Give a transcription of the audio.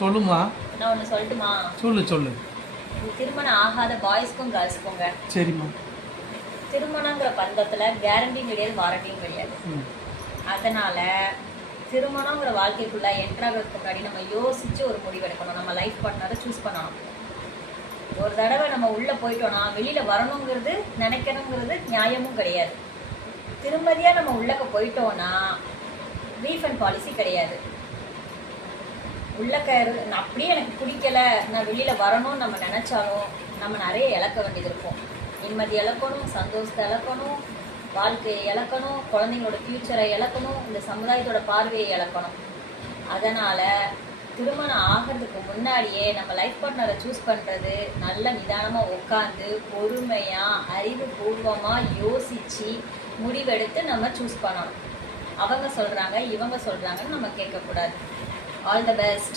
சொல்லுமா. நான் ஒன்று சொல்லட்டுமா? சொல்லு. திருமணம் ஆகாத பாய்ஸ்க்கும் கேர்ள்ஸ்க்குங்க. சரிம்மா. திருமணங்கிற பந்தத்தில் கேரண்டியும் கிடையாது, வாரண்டியும் கிடையாது. அதனால் திருமணங்கிற வாழ்க்கைக்குள்ளே என்ட்ராகிறதுக்கு முன்னாடி நம்ம யோசித்து ஒரு முடிவு எடுக்கணும். நம்ம லைஃப் பார்ட்னரை சூஸ் பண்ணணும். ஒரு தடவை நம்ம உள்ளே போயிட்டோன்னா வெளியில் வரணுங்கிறது நினைக்கணுங்கிறது நியாயமும் கிடையாது. திரும்பதியாக நம்ம உள்ளக்க போயிட்டோன்னா ரீஃபண்ட் பாலிசி கிடையாது. உள்ளக்க அப்படியே எனக்கு பிடிக்கல, நான் வெளியில் வரணும்னு நம்ம நினச்சாலும் நம்ம நிறைய இழக்க வேண்டியது இருக்கும். நிம்மதி இழக்கணும், சந்தோஷத்தை இழக்கணும், வாழ்க்கையை இழக்கணும், குழந்தைங்களோட ஃப்யூச்சரை இழக்கணும், இந்த சமுதாயத்தோட பார்வையை இழக்கணும். அதனால் திருமணம் ஆகிறதுக்கு முன்னாடியே நம்ம லைஃப் பார்ட்னரை சூஸ் பண்ணுறது நல்ல நிதானமாக உட்காந்து பொறுமையாக அறிவுபூர்வமாக யோசித்து முடிவெடுத்து நம்ம சூஸ் பண்ணணும். அவங்க சொல்கிறாங்க இவங்க சொல்கிறாங்கன்னு நம்ம கேட்கக்கூடாது. All the best.